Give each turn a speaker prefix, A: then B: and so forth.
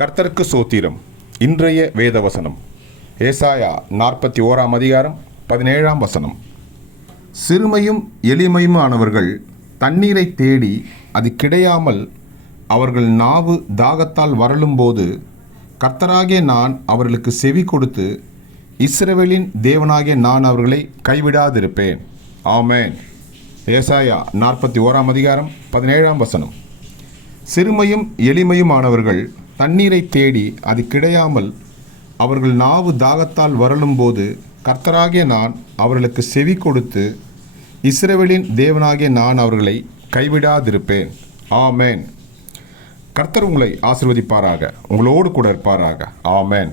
A: கர்த்தருக்கு சோத்திரம். இன்றைய வேதவசனம். ஏசாயா நாற்பத்தி ஓராம் அதிகாரம் பதினேழாம் வசனம். சிறுமையும் எளிமையுமானவர்கள் தண்ணீரை தேடி அது கிடையாமல் அவர்கள் நாவு தாகத்தால் வரலும்போது கர்த்தராகிய நான் அவர்களுக்கு செவி கொடுத்து இஸ்ரவேலின் தேவனாகிய நான் அவர்களை கைவிடாதிருப்பேன். ஆமேன். ஏசாயா நாற்பத்தி ஓராம் அதிகாரம் பதினேழாம் வசனம். சிறுமையும் எளிமையுமானவர்கள் தண்ணீரை தேடி அது கிடையாமல் அவர்கள் நாவு தாகத்தால் வரலும்போது கர்த்தராகிய நான் அவர்களுக்கு செவி கொடுத்து இஸ்ரவேலின் தேவனாகிய நான் அவர்களை கைவிடாதிருப்பேன். ஆமேன். கர்த்தர் உங்களை ஆசிர்வதிப்பாராக. உங்களோடு கூட இருப்பாராக. ஆமேன்.